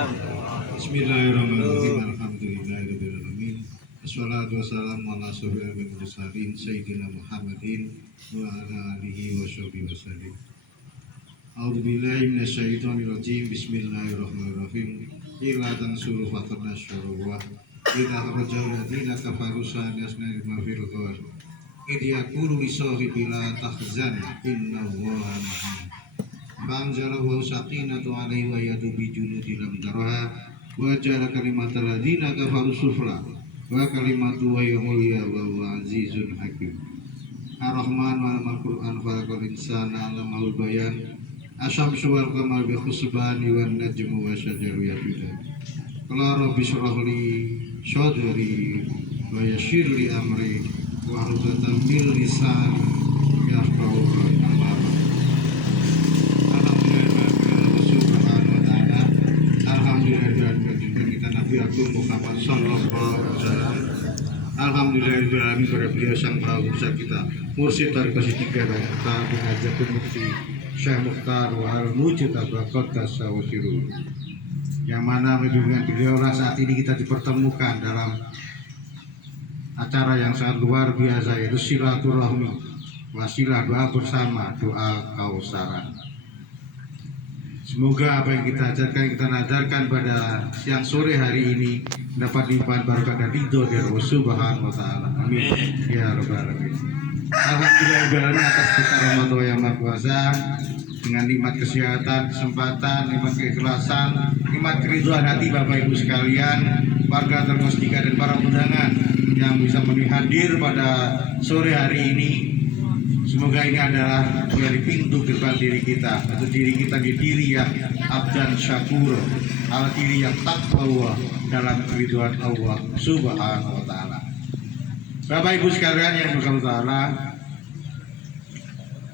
Bismillahirrahmanirrahim. Alhamdulillahirabbil alamin. Wassalatu wassalamu ala asyrofil mursalin sayyidina Muhammadin wa ala alihi washabihi wasallim. A'udzu billahi minasyaitonir rajim. Bismillahirrahmanirrahim. Ila tansuru faqad nasyarullah. Ila kharajal ladina kafaru sanasna lima fil ghar. Idh yaqulu li sahibi la tahzan innallaha ma'ana. Bangjalahu sakinatu alaihi wa yadu bi junudi lam taraha wa jala kalimatal ladina kafaru sufla wa kalimatu wa yuliya wa huwa azizun hakim. Ar-Rahman wa al-Qur'an falaqal insana alamahul bayan asyamsu wal qamar bi khusbani wan najmu wa syajaru yasjudan. Qala rabbi shrah li sadri wa yassir li amri wa hlul min lisani yafqahu qawli. Muhammad sallallahu alaihi wasallam. Alhamdulillahirrahmanirrahim kepada beliau sang prabu besar kita mursyid tariqah tiga dan tabi hajatul mufti Syekh Mukhtar wa al-Mujid Abaqat Tasawwusiru, yang mana dengan beliau saat ini kita dipertemukan dalam acara yang sangat luar biasa, yaitu silaturahmi, wasilah doa bersama, doa kausaran. Semoga apa yang kita ajarkan, kita nadarkan pada siang sore hari ini dapat limpahan barokah dan ridho dari Allah Subhanahu wa taala. Amin. Ya rabbal alamin. Alhamdulillah atas berkah Ramadan yang Maha Kuasa, dengan nikmat kesehatan, kesempatan, nikmat keikhlasan, nikmat keridhaan hati Bapak Ibu sekalian, warga Terkostika dan para undangan yang bisa hadir pada sore hari ini. Semoga ini adalah dari pintu gerbang diri kita, atau diri kita di diri yang abdan syakur, diri yang takwa dalam keridhaan Allah Subhanahu wa taala. Bapak Ibu sekalian yang berkah taala,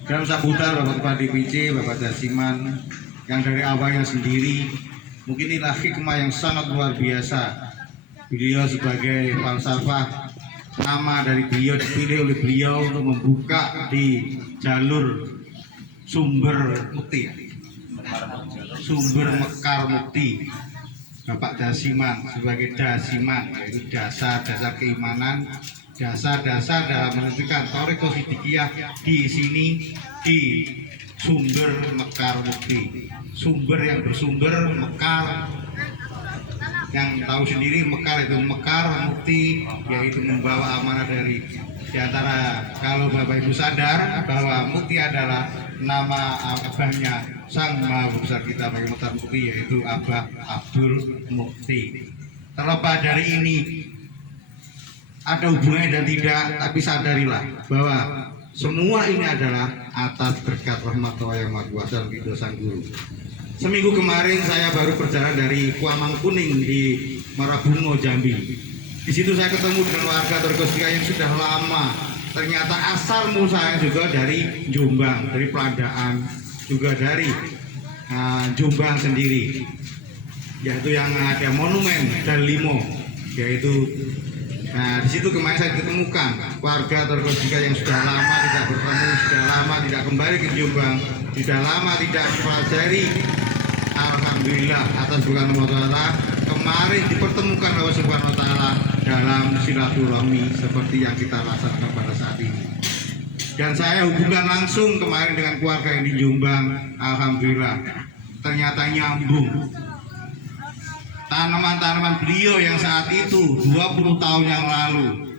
dalam sambutan Bapak Kepala DPC, Bapak Dasiman, yang dari awalnya sendiri, mungkin inilah hikmah yang sangat luar biasa. Beliau sebagai falsafah, nama dari beliau dipilih oleh beliau untuk membuka di jalur sumber mukti, sumber mekar mukti. Bapak Dasiman sebagai dasiman, yaitu dasar-dasar keimanan, dasar-dasar dalam menentukan thariqah siddiqiyah di sini, di sumber mekar mukti, sumber yang bersumber mekar. Yang tahu sendiri mekar itu mekar mukti, yaitu membawa amanah dari diantara, kalau Bapak Ibu sadar bahwa mukti adalah nama abahnya sang maha besar kita bagi mekar mukti, yaitu Abah Abdul Mukti. Terlepas dari ini ada hubungannya dan tidak, tapi sadarilah bahwa semua ini adalah atas berkat rahmat Allah yang Maha Kuasa dan ridho sang guru. Seminggu kemarin saya baru perjalanan dari Kuamang Kuning di Marabungo, Jambi. Di situ saya ketemu dengan warga Terkostika yang sudah lama. Ternyata asal muasanya juga dari Jombang, dari Pelandaan, juga dari Jombang sendiri. Yaitu yang ada monumen dan limo, yaitu di situ kemarin saya ditemukan warga Terkostika yang sudah lama tidak bertemu, sudah lama tidak kembali ke Jombang, sudah lama tidak mempelajari. Alhamdulillah atas berkat Allah Ta'ala kemarin dipertemukan Allah Subhanahu wa taala dalam silaturahmi seperti yang kita laksanakan pada saat ini. Dan saya hubungkan langsung kemarin dengan keluarga yang di Jombang. Alhamdulillah ternyata nyambung. Tanaman-tanaman beliau yang saat itu 20 tahun yang lalu,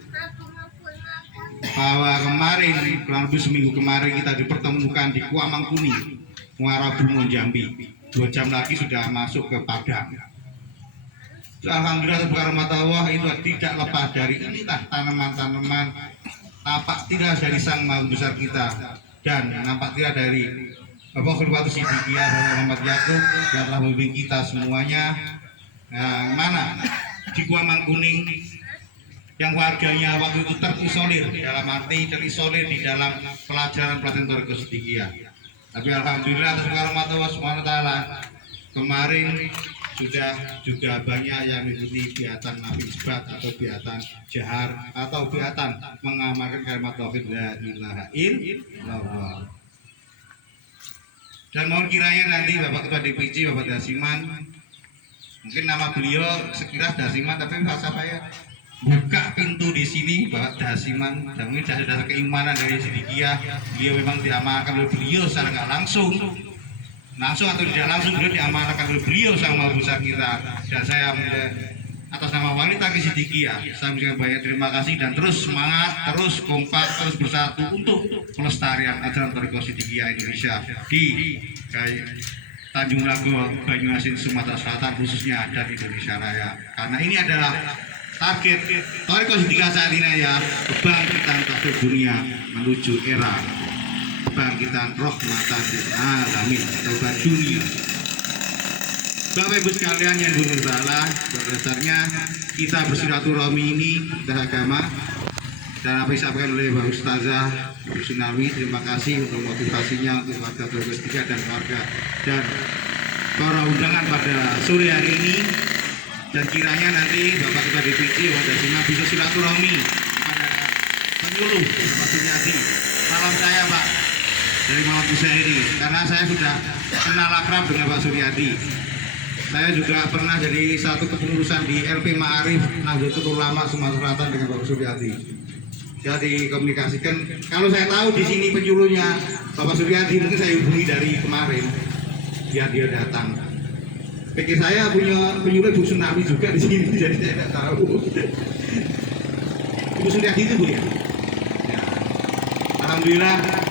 bahwa kemarin kurang lebih seminggu kemarin kita dipertemukan di Kuamang Kuning, Muara Bungo, Jambi. 2 jam lagi sudah masuk ke Padang. Alhamdulillah berkah rahmat Allah itu tidak lepas dari inilah tanaman-tanaman nampak tidak dari sang maha besar kita, dan nampak tidak dari Bapak Khalifatus Siddiqiyah Bapak Muhammad Yaqub yang telah membimbing kita semuanya. Yang mana di Kuamang Kuning yang warganya waktu itu terisolir, dalam arti terisolir di dalam pelajaran-pelajaran Thariqah Siddiqiyah. Tapi alhamdulillah atas rahmat Allah Subhanahu wa taala kemarin sudah juga banyak yang mengikuti biatan nafi isbat atau biatan jahar atau biatan mengamalkan kalimat tauhid la ilaha illallah. Dan mohon kiranya nanti Bapak Ketua DPC, Bapak Dasiman, Mungkin nama beliau sekilas Dasiman, tapi falsafah saya buka pintu di sini bahwa Dasiman dan ini dasar keimanan dari Sidikiyah. Beliau memang diamanahkan oleh beliau secara nggak langsung atau tidak langsung beliau diamanahkan oleh beliau sang maha besar kita. Dan saya atas nama wanita Sidikiyah saya mengucapkan banyak terima kasih dan terus semangat, terus kompak, terus bersatu untuk pelestarian ajaran Thariqah Sidikiyah Indonesia di Tanjung Lago, Banyuasin, Sumatera Selatan, khususnya dan Indonesia Raya. Karena ini adalah target Thariqah Sidikiyah saat ini ya, kebangkitan tasawuf dunia menuju era kebangkitan rahmatan lil alamin, taubat dunia. Bapak Ibu sekalian yang bersalah, berdasarnya kita bersilaturahmi ini beragama dan apa yang disampaikan oleh Mbak Ustazah Ibu Sunawi, terima kasih untuk motivasinya untuk warga Thariqah Sidikiyah dan keluarga dan para undangan pada sore hari ini. Dan kiranya nanti Bapak Ketua DPC Wanda Singa bisa silaturahmi pada penyuluh Bapak Suryadi. Salam saya Pak dari Muhammad Busairi, karena saya sudah kenal akrab dengan Pak Suryadi. Saya juga pernah jadi satu kepengurusan di LP Ma'arif Nahdlatul Ulama Sumatera Selatan dengan Bapak Suryadi. Saya dikomunikasikan, kalau saya tahu di sini penyuluhnya Bapak Suryadi, mungkin saya hubungi dari kemarin biar dia datang. Pikir saya punya penyuluh Ibu Sunami juga di sini, jadi saya tidak tahu. Ibu Suryadi itu Bu ya? Ya. Alhamdulillah.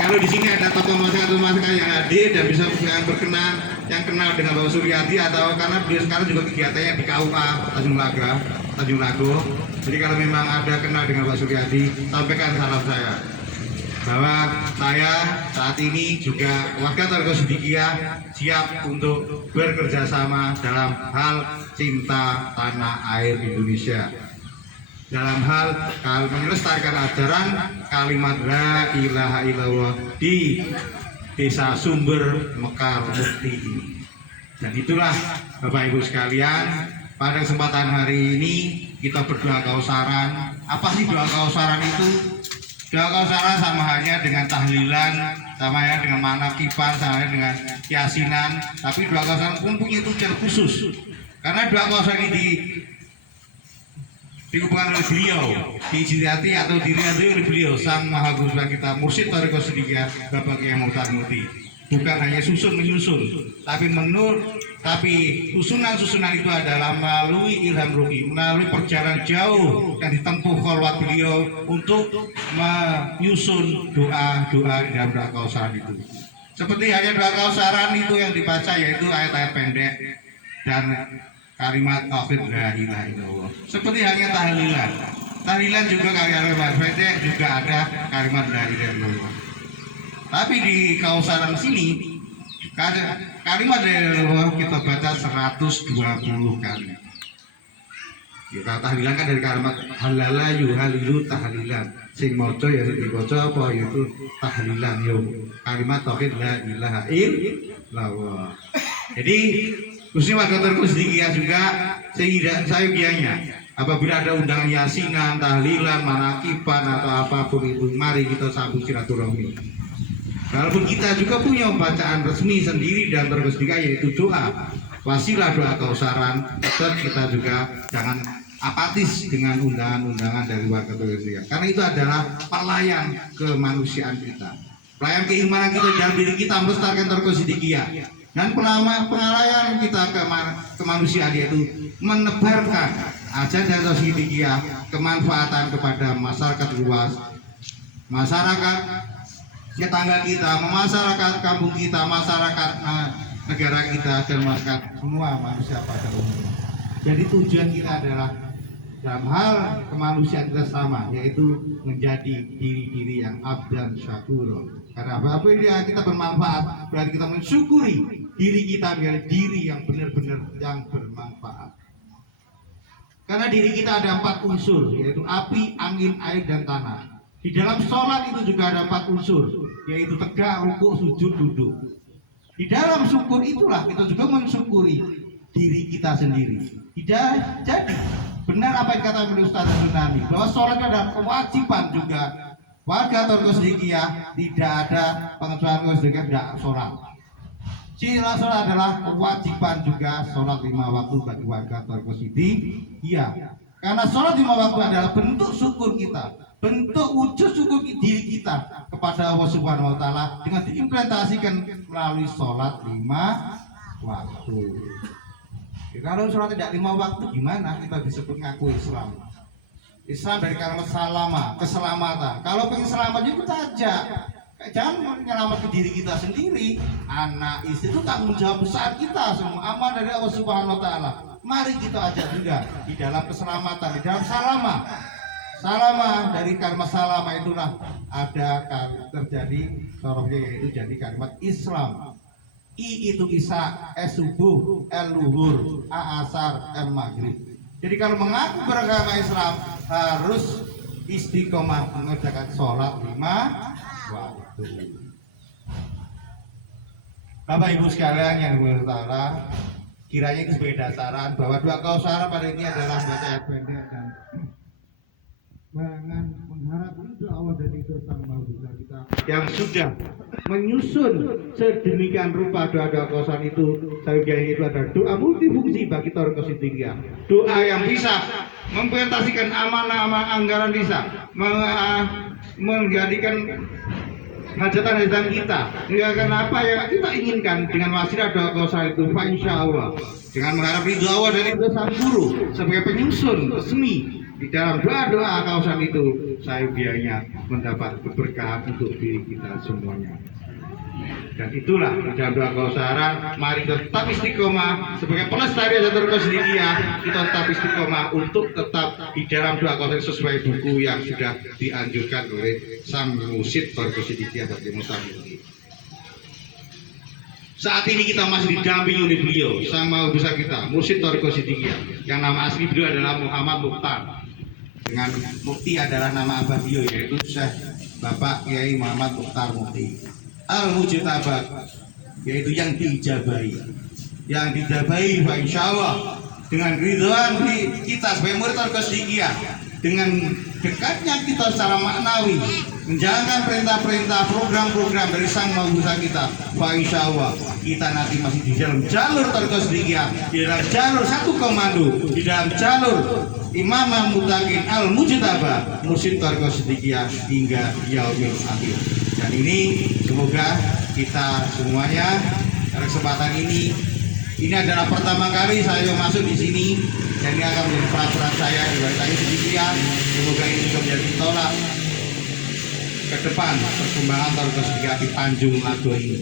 Kalau di sini ada tokoh masyarakat yang hadir dan bisa yang berkenan, yang kenal dengan Bapak Suryadi, atau karena beliau sekarang juga kegiatannya di KUA Tanjung Lago. Jadi kalau memang ada kenal dengan Bapak Suryadi, sampaikan salam saya bahwa saya saat ini juga warga Thariqah Sidikiyah siap untuk bekerja sama dalam hal cinta tanah air Indonesia, dalam hal melestarikan ajaran kalimat la ilaha illallah di Desa Sumber Mekar Mukti ini. Dan itulah Bapak Ibu sekalian, pada kesempatan hari ini kita berdoa kausaran. Apa sih doa kausaran itu? Doa kausaran sama halnya dengan tahlilan, sama halnya dengan manakiban, sama halnya dengan yasinan. Tapi doa kausaran pun punya tujuan khusus. Karena doa kausaran ini dikumpulkan oleh beliau, diijazati atau diriadui oleh beliau, sang maha guru kita, mursyid Thariqah Sidikiyah Bapak Kiai Muhtar Muti. Bukan hanya susun menyusun, tapi susunan-susunan itu adalah melalui ilham ruhi, melalui perjalanan jauh yang ditempuh kholwat beliau untuk menyusun doa-doa di dalam doa kausaran itu. Seperti hanya doa kausaran itu yang dibaca, yaitu ayat-ayat pendek dan kalimat tauhid la ilaha illallah. Seperti hanya tahlilan. Tahlilan juga kalimat pendek, juga ada kalimat la ilaha illallah. Tapi di kausaran sini kalimat la ilaha illallah kita baca 120 kali. Ya, tahlilan kan dari kalimat halala yuhalilu tahlilan. Sing maca ya sing dibaca apa yaitu tahlilan yo. Kalimat tauhid la ilaha illallah. Jadi khususnya warga Thariqah Sidikiyah juga seyogianya apabila ada undangan yasinan, tahlilan, manakiban atau apapun itu, mari kita sambut silaturahmi. Walaupun kita juga punya bacaan resmi sendiri dan Thariqah Sidikiyah, yaitu doa, wasilah doa kausaran, tetap kita juga jangan apatis dengan undangan-undangan dari warga Thariqah Sidikiyah, karena itu adalah pelayan kemanusiaan kita, pelayan keimanan kita dalam diri kita melestarikan Thariqah Sidikiyah. Dan pengalaman kita kemanusiaan, yaitu menebarkan ajaran Thariqah Sidikiyah, kemanfaatan kepada masyarakat luas, masyarakat tetangga kita, masyarakat kampung kita, masyarakat negara kita, dan masyarakat semua manusia pada umumnya. Jadi tujuan kita adalah dalam hal kemanusiaan kita sama, yaitu menjadi diri-diri yang abdan syakur. Karena apabila kita bermanfaat, berarti kita mensyukuri diri kita menjadi diri yang benar-benar yang bermanfaat. Karena diri kita ada 4 unsur, yaitu api, angin, air, dan tanah. Di dalam sholat itu juga ada 4 unsur, yaitu tegak, rukuk, sujud, duduk. Di dalam syukur itulah kita juga mensyukuri diri kita sendiri. Tidak jadi benar apa yang kata Ustaz Tsunami, bahwa sholat adalah kewajiban juga. Warga Thariqah Sidikiyah tidak ada pengecualian Thariqah Sidikiyah tidak sholat. Ciri sholat adalah kewajiban juga sholat 5 waktu bagi warga Thoriko Sidiki. Iya, karena sholat 5 waktu adalah bentuk syukur kita, bentuk wujud syukur diri kita kepada Allah Subhanahu Wa Taala dengan diimplementasikan melalui sholat 5 waktu. Ya, kalau sholat tidak 5 waktu gimana kita disebut ngaku Islam? Islam dari kalimat salama, keselamatan. Kalau pengen selamat juga kita ajak. Jangan menyelamatkan diri kita sendiri. Anak istri itu tanggung jawab besar kita, semua amal dari Allah Subhanahu Wa Taala. Mari kita ajak juga di dalam keselamatan, di dalam salama. Salama dari kalimat salama itulah ada terjadi sorohnya, yaitu jadi kalimat Islam. I itu Isa, S subuh, L luhur, A asar, M maghrib. Jadi kalau mengaku beragama Islam harus istiqomah mengerjakan sholat 5 waktu. Bapak Ibu sekalian yang bersalah, kiranya itu sebagai dasaran bahwa dua kausara pada ini adalah baca ayat pendek dan jangan mengharap ridho Allah dan ridho Sang Maha Kuasa kita yang sudah menyusun sedemikian rupa doa-doa kausara itu. Saya kira itu adalah doa multifungsi bagi Thoriko Sidiki. Doa yang bisa mempresentasikan amanah-amanah anggaran desa, menjadikan hajatan-hajatan kita, meninggalkan apa yang kita inginkan dengan wasilah doa kausar itu, insya Allah dengan mengharap ridho Allah dari sang guru sebagai penyusun resmi di dalam doa-doa kausar itu, saya biayanya mendapat keberkahan untuk diri kita semuanya. Dan itulah di dalam doa kausaran, mari tetap istiqomah sebagai pelestari hajatan Thoriko Sidiki. Kita tetap istiqomah untuk tetap di dalam doa kausaran sesuai buku yang sudah dianjurkan oleh Sang Mursyid Thoriko Sidiki Abadi Mustamil. Saat ini kita masih didampingi oleh beliau, Sang Maha Besar kita, Mursyid Thoriko Sidiki, yang nama asli beliau adalah Muhammad Mukhtar. Dengan Mufti adalah nama abah beliau, yaitu Syekh Bapak Kiai Muhammad Mukhtar Mufti Al-Mujtabah, yaitu yang dijabahi, Pak insya Allah dengan ridhoan kita sebagai murid Thoriko Sidiki, dengan dekatnya kita secara maknawi menjalankan perintah-perintah, program-program dari Sang Maha Kuasa kita, Pak insya Allah kita nanti masih di dalam jalur Thoriko Sidiki, di dalam jalur satu komando, di dalam jalur Imam Muttaqin Al-Mujtabah Mursyid Thoriko Sidiki hingga yaumil akhir. Dan ini semoga kita semuanya pada kesempatan ini adalah pertama kali saya masuk di sini, dan ini akan menjadi peraturan saya di Waitanya Sidiki. Semoga ini juga menjadi tolak ke depan perkembangan Thoriko Sidiki di Tanjung Lago ini.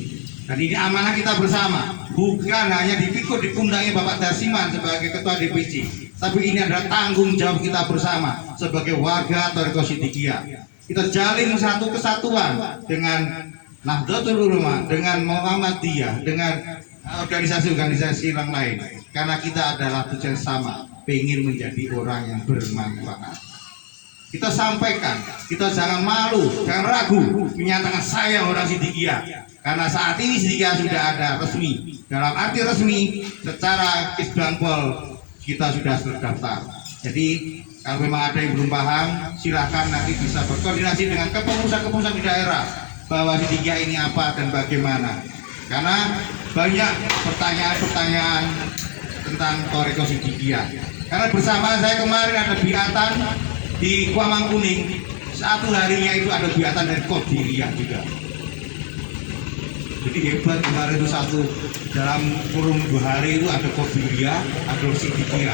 Dan ini amanah kita bersama, bukan hanya dipikul dipundangnya Bapak Darsiman sebagai Ketua DPC, tapi ini adalah tanggung jawab kita bersama sebagai warga Thoriko Sidiki. Kita jalin satu kesatuan dengan Nahdlatul Ulama, dengan Muhammadiyah, dengan organisasi-organisasi yang lain, karena kita adalah tujuan sama, ingin menjadi orang yang bermanfaat. Kita sampaikan, kita jangan malu, jangan ragu menyatakan saya orang Sidiki, karena saat ini Sidiki sudah ada resmi, dalam arti resmi secara Isbanpol kita sudah terdaftar. Jadi kalau memang ada yang belum paham, silahkan nanti bisa berkoordinasi dengan kepengurusan-kepengurusan di daerah bahwa Sidiki ini apa dan bagaimana. Karena banyak pertanyaan-pertanyaan tentang Thoriko Sidiki. Karena bersama saya kemarin ada biatan di Kuamangkuning, satu harinya itu ada biatan dari Qadiriyah juga. Jadi hebat kemarin itu satu dalam kurun 2 hari itu ada Qadiriyah, ada Sidiki.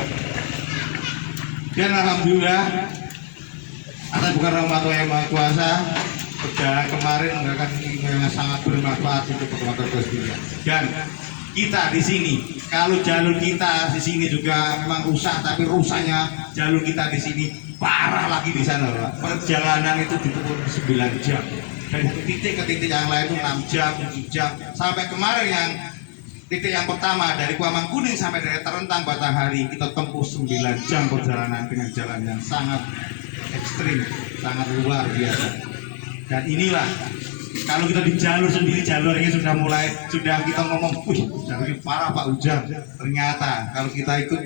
Dan alhamdulillah atas bukan rahmat yang Maha Kuasa, perjalanan kemarin mereka memang sangat bermanfaat untuk Thoriko Sidiki. Dan kita di sini, kalau jalur kita di sini juga memang rusak, tapi rusaknya jalur kita di sini parah lagi di sana, Pak. Perjalanan itu ditempuh 9 jam. Dari titik ke titik yang lain itu 6 jam, 7 jam. Sampai kemarin yang titik yang pertama dari Kuamangkuning sampai dari Terentang Batanghari kita tempuh 9 jam perjalanan dengan jalan yang sangat ekstrim, sangat luar biasa. Dan inilah kalau kita di jalur sendiri, jalurnya sudah kita ngomong, wih jalur ini parah Pak Ujang. Ternyata kalau kita ikut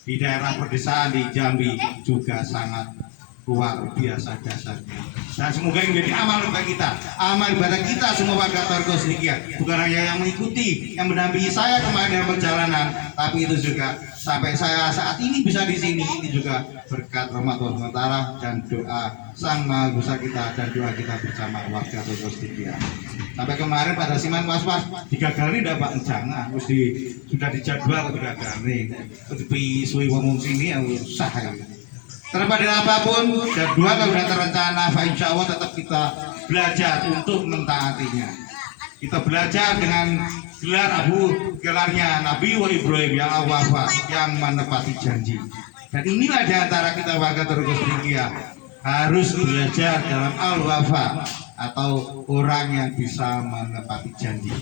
di daerah perdesaan di Jambi juga sangat luar biasa dasarnya. Dan semoga ini menjadi amal ibadah kita semua warga Torgos Nikia, bukan hanya yang mengikuti, yang mendampingi saya kemarin dalam perjalanan, tapi itu juga sampai saya saat ini bisa di sini, ini juga berkat rahmat Allah SWT dan doa Sang Maha Kuasa kita dan doa kita bersama warga Torgos Nikia. Sampai kemarin pada siman was-was digagalin tidak Pak, jangan mesti sudah dijadwal digagalin, tapi suwi wong sini yang sah ya. Terlepas dari apapun, jadwal kalau sudah terencana, insya Allah tetap kita belajar untuk mentaatinya. Kita belajar dengan gelarnya Nabi Ibrahim yang al-Wafa, yang menepati janji. Dan inilah diantara kita warga Torgos Nikia harus belajar dalam al-Wafa atau orang yang bisa menepati janji.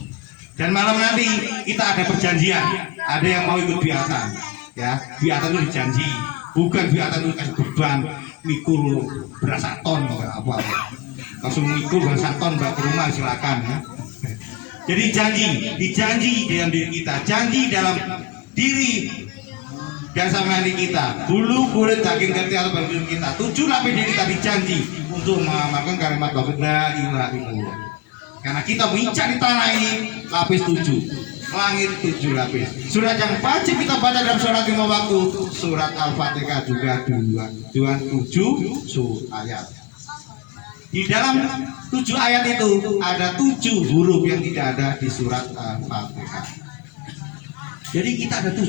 Dan malam nanti kita ada perjanjian, ada yang mau ikut biatan, ya biatan itu dijanji. Bukan biatan itu kasih beban mikul berasa ton enggak apa-apa. Langsung mikul berasa ton ke rumah silakan ya. Jadi dijanji dalam diri kita, janji dalam diri dan sama diri kita. Bulu kulit daging kerti atau bagian kita. 7 lapis diri kita dijanji untuk mengamalkan kalimat la ilaha illallah. Karena kita mengincar di tanah ini lapis 7. Langit 7 lapis. Surat yang wajib kita baca dalam sholat 5 waktu, surat Al-Fatihah juga 7 ayat. Di dalam 7 ayat itu ada 7 huruf yang tidak ada di surat Al-Fatihah. Jadi kita ada 7.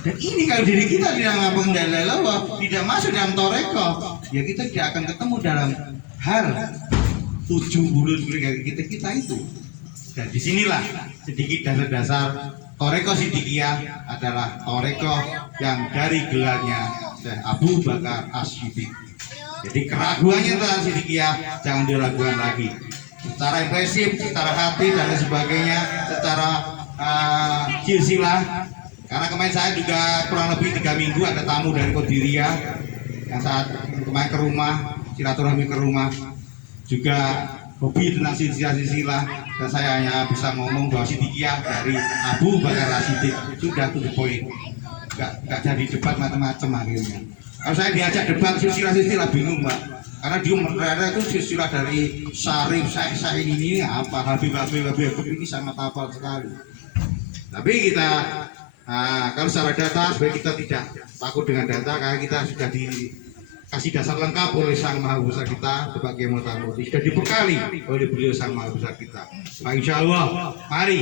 Dan ini kalau diri kita tidak ngapung dalilullah, tidak masuk dalam toreko, ya kita tidak akan ketemu dalam hal 7 huruf kita itu. Dan disinilah sedikit dasar-dasar Toreko Siddiqiyah adalah Toreko yang dari gelarnya Syekh Abu Bakar As-Siddiq. Jadi keraguannya tentang Siddiqiyah jangan diragukan lagi. Secara impresif, secara hati dan lain sebagainya, secara silsilah. Karena kemarin saya juga kurang lebih 3 minggu ada tamu dari Qadiriyah yang saat kemarin ke rumah, silaturahmi ke rumah, juga hobi tentang silsilah dan saya hanya bisa ngomong bahwa Siddiqiyah dari Abu Bakar As-Siddiq sudah to the point, nggak jadi debat macam-macam akhirnya. Kalau saya diajak debat silsilah bingung Mbak, karena dia mereka itu silsilah dari Syarif, saya ini apa Habib ini sama tapal sekali. Tapi kita kalau secara data sebaiknya kita tidak takut dengan data karena kita sudah dikasih dasar lengkap oleh Sang Maha Kuasa kita sebagai mutamudi, sudah dibekali oleh beliau Sang Maha Kuasa kita. Nah, insya Allah, mari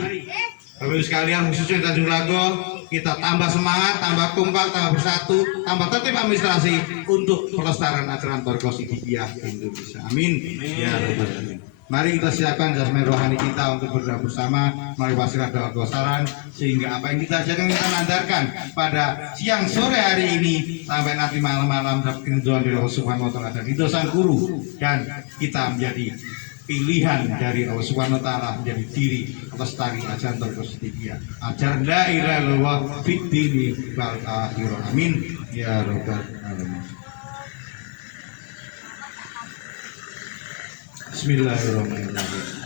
Bapak Ibu sekalian, khususnya Tanjung Lago, kita tambah semangat, tambah kompak, tambah bersatu, tambah tertib administrasi untuk pelestarian ajaran Torgos Siddiqiyah Indonesia. Amin. Ya Rabbal Alamin. Mari kita siapkan jasmani rohani kita untuk berdoa bersama, mari wasilah doa kebesaran, sehingga apa yang kita ajarkan kita nandarkan pada siang sore hari ini sampai nanti malam-malam dapat keridhaan dari Allah Subhanahu wa taala dan ridho sang guru, dan kita menjadi pilihan dari Allah Subhanahu wa taala menjadi diri pelestari ajaran Torgos Siddiqiyah. Ajaran la ilaha illallah fid dini wal akhirah. Amin ya rabbal alamin. Bismillahirrahmanirrahim.